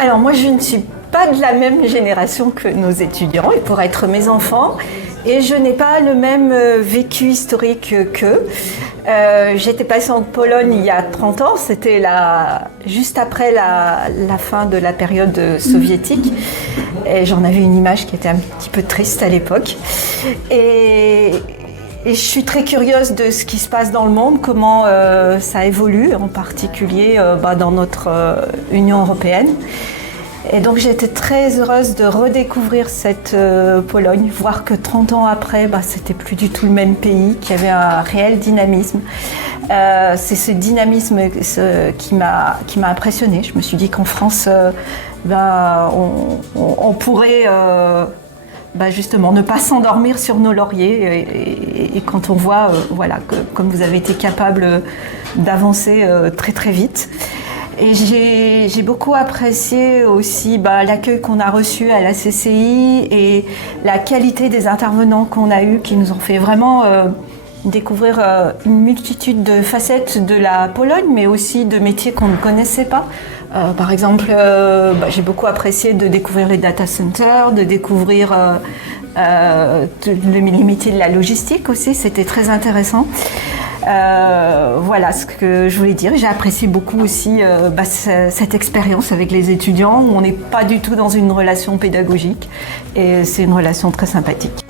Alors moi, je ne suis pas de la même génération que nos étudiants, et pour être mes enfants, et je n'ai pas le même vécu historique qu'eux. J'étais passée en Pologne il y a 30 ans, c'était juste après la fin de la période soviétique, et j'en avais une image qui était un petit peu triste à l'époque. Et je suis très curieuse de ce qui se passe dans le monde, comment ça évolue, en particulier dans notre Union européenne. Et donc j'étais très heureuse de redécouvrir cette Pologne, voir que 30 ans après, c'était plus du tout le même pays, qu'il y avait un réel dynamisme. C'est ce dynamisme qui m'a impressionnée. Je me suis dit qu'en France, on pourrait justement ne pas s'endormir sur nos lauriers. Et quand on voit comme vous avez été capable d'avancer très très vite. Et j'ai beaucoup apprécié aussi l'accueil qu'on a reçu à la CCI et la qualité des intervenants qu'on a eus qui nous ont fait vraiment découvrir une multitude de facettes de la Pologne, mais aussi de métiers qu'on ne connaissait pas. Par exemple, j'ai beaucoup apprécié de découvrir les data centers, de découvrir les métiers de la logistique aussi, c'était très intéressant. Voilà ce que je voulais dire. J'ai apprécié beaucoup aussi cette expérience avec les étudiants où on n'est pas du tout dans une relation pédagogique et c'est une relation très sympathique.